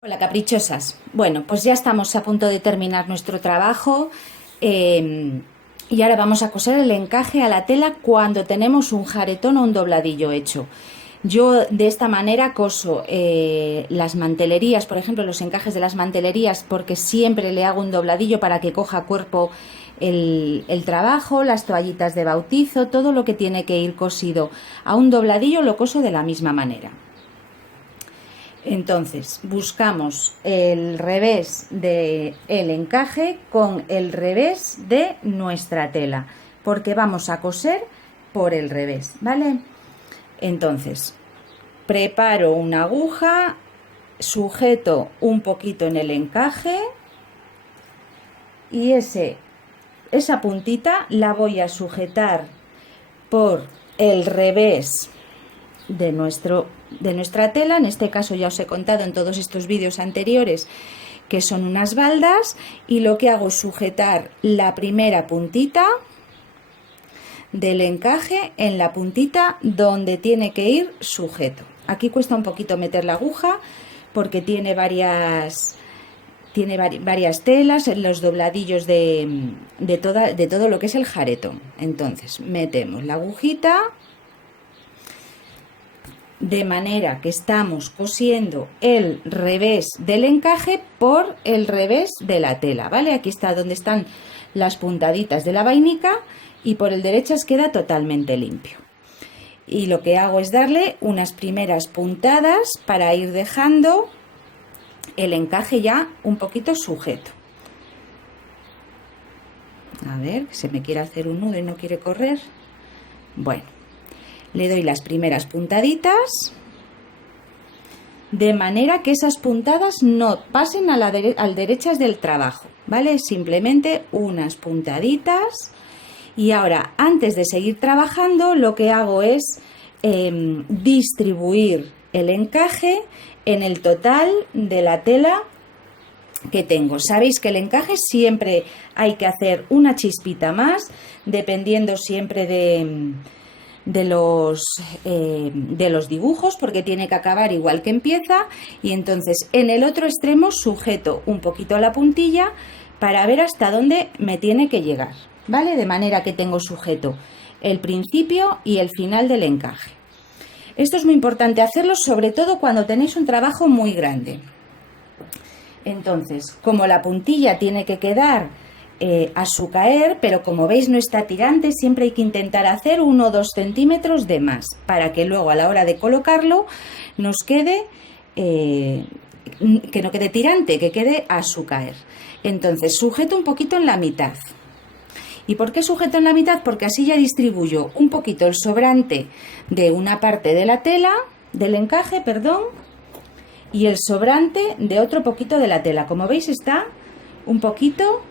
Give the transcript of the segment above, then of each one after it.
Hola, caprichosas. Bueno, pues ya estamos a punto de terminar nuestro trabajo y ahora vamos a coser el encaje a la tela cuando tenemos un jaretón o un dobladillo hecho. Yo de esta manera coso las mantelerías, por ejemplo, los encajes de las mantelerías, porque siempre le hago un dobladillo para que coja cuerpo el trabajo, las toallitas de bautizo, todo lo que tiene que ir cosido a un dobladillo lo coso de la misma manera. Entonces buscamos el revés del encaje con el revés de nuestra tela, porque vamos a coser por el revés, ¿vale? Entonces preparo una aguja, sujeto un poquito en el encaje y esa puntita la voy a sujetar por el revés de nuestra tela. En este caso ya os he contado en todos estos vídeos anteriores que son unas baldas, y lo que hago es sujetar la primera puntita del encaje en la puntita donde tiene que ir sujeto. Aquí cuesta un poquito meter la aguja porque tiene varias telas en los dobladillos de todo lo que es el jaretón. Entonces metemos la agujita de manera que estamos cosiendo el revés del encaje por el revés de la tela, ¿vale? Aquí está donde están las puntaditas de la vainica y por el derechas queda totalmente limpio. Y lo que hago es darle unas primeras puntadas para ir dejando el encaje ya un poquito sujeto. A ver, que se me quiere hacer un nudo y no quiere correr. Bueno, le doy las primeras puntaditas de manera que esas puntadas no pasen al derechas del trabajo, ¿vale? Simplemente unas puntaditas. Y ahora, antes de seguir trabajando, lo que hago es distribuir el encaje en el total de la tela que tengo. Sabéis que el encaje siempre hay que hacer una chispita más, dependiendo siempre de los dibujos, porque tiene que acabar igual que empieza. Y entonces en el otro extremo sujeto un poquito la puntilla para ver hasta dónde me tiene que llegar, ¿vale? De manera que tengo sujeto el principio y el final del encaje. Esto es muy importante hacerlo, sobre todo cuando tenéis un trabajo muy grande. Entonces, como la puntilla tiene que quedar a su caer, pero como veis no está tirante, siempre hay que intentar hacer 1 o 2 centímetros de más para que luego a la hora de colocarlo nos quede, que no quede tirante, que quede a su caer. Entonces sujeto un poquito en la mitad. ¿Y por qué sujeto en la mitad? Porque así ya distribuyo un poquito el sobrante de una parte de la tela, del encaje, perdón, y el sobrante de otro poquito de la tela. Como veis está un poquito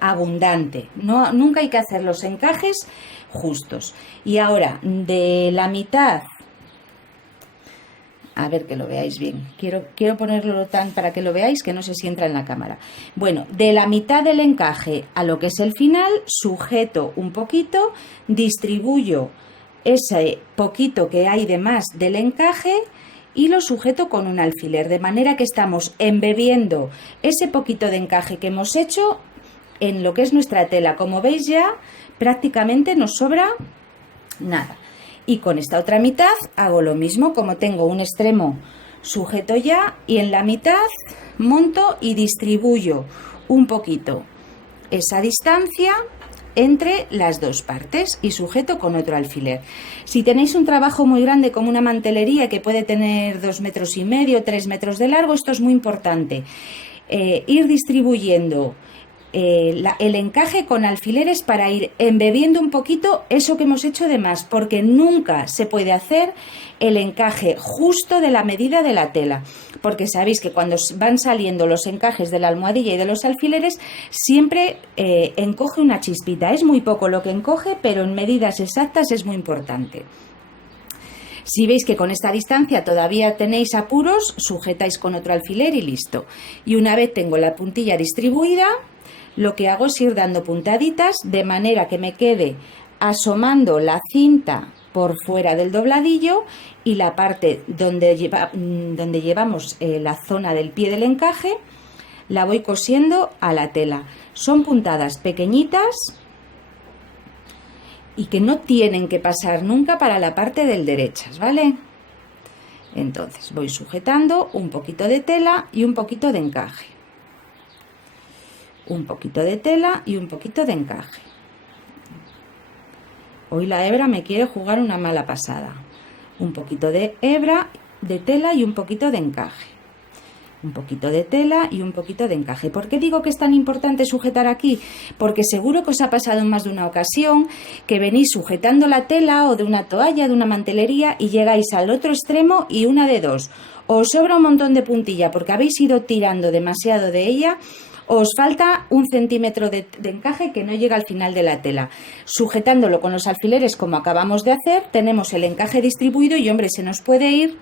abundante. Nunca hay que hacer los encajes justos. Y ahora de la mitad, a ver que lo veáis bien, quiero ponerlo tan para que lo veáis que no sé si entra en la cámara. Bueno, de la mitad del encaje a lo que es el final, sujeto un poquito, distribuyo ese poquito que hay de más del encaje y lo sujeto con un alfiler, de manera que estamos embebiendo ese poquito de encaje que hemos hecho en lo que es nuestra tela. Como veis ya prácticamente nos sobra nada. Y con esta otra mitad hago lo mismo, como tengo un extremo sujeto ya, y en la mitad monto y distribuyo un poquito esa distancia entre las dos partes y sujeto con otro alfiler. Si tenéis un trabajo muy grande como una mantelería que puede tener 2,5 metros, 3 metros de largo, esto es muy importante. Ir distribuyendo el encaje con alfileres para ir embebiendo un poquito eso que hemos hecho de más, porque nunca se puede hacer el encaje justo de la medida de la tela, porque sabéis que cuando van saliendo los encajes de la almohadilla y de los alfileres siempre encoge una chispita. Es muy poco lo que encoge, pero en medidas exactas es muy importante. Si veis que con esta distancia todavía tenéis apuros, sujetáis con otro alfiler y listo. Y una vez tengo la puntilla distribuida, lo que hago es ir dando puntaditas de manera que me quede asomando la cinta por fuera del dobladillo y la parte donde llevamos la zona del pie del encaje la voy cosiendo a la tela. Son puntadas pequeñitas y que no tienen que pasar nunca para la parte del derechas, ¿vale? Entonces voy sujetando un poquito de tela y un poquito de encaje. Un poquito de tela y un poquito de encaje. Hoy la hebra me quiere jugar una mala pasada. Un poquito de hebra, de tela y un poquito de encaje. Un poquito de tela y un poquito de encaje. ¿Por qué digo que es tan importante sujetar aquí? Porque seguro que os ha pasado en más de una ocasión que venís sujetando la tela o de una toalla, de una mantelería y llegáis al otro extremo y una de dos. O os sobra un montón de puntilla porque habéis ido tirando demasiado de ella, o os falta 1 centímetro de encaje que no llega al final de la tela. Sujetándolo con los alfileres como acabamos de hacer, tenemos el encaje distribuido y, hombre, se nos puede ir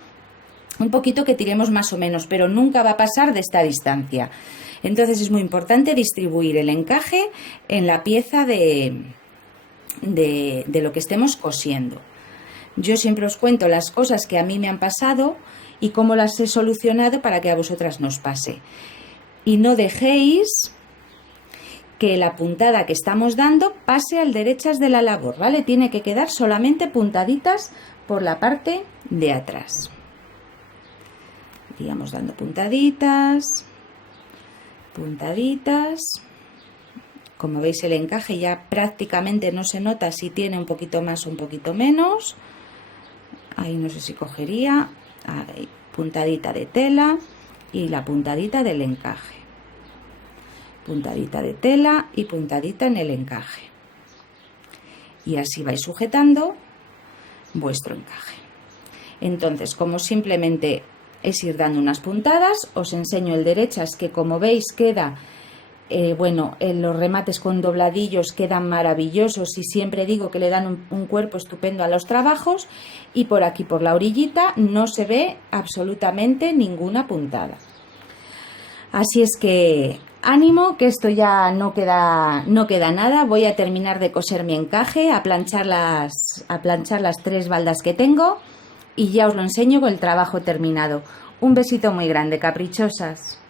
un poquito que tiremos más o menos, pero nunca va a pasar de esta distancia. Entonces es muy importante distribuir el encaje en la pieza de lo que estemos cosiendo. Yo siempre os cuento las cosas que a mí me han pasado y cómo las he solucionado para que a vosotras nos pase. Y no dejéis que la puntada que estamos dando pase al derechas de la labor, ¿vale? Tiene que quedar solamente puntaditas por la parte de atrás. Iríamos dando puntaditas, puntaditas. Como veis, el encaje ya prácticamente no se nota si tiene un poquito más o un poquito menos. Ahí no sé si cogería. Ahí, puntadita de tela y la puntadita del encaje. Puntadita de tela y puntadita en el encaje. Y así vais sujetando vuestro encaje. Entonces, como simplemente es ir dando unas puntadas, os enseño el derechas, que como veis queda, los remates con dobladillos quedan maravillosos y siempre digo que le dan un cuerpo estupendo a los trabajos, y por aquí por la orillita no se ve absolutamente ninguna puntada. Así es que ánimo, que esto ya no queda nada. Voy a terminar de coser mi encaje, a planchar las 3 baldas que tengo, y ya os lo enseño con el trabajo terminado. Un besito muy grande, caprichosas.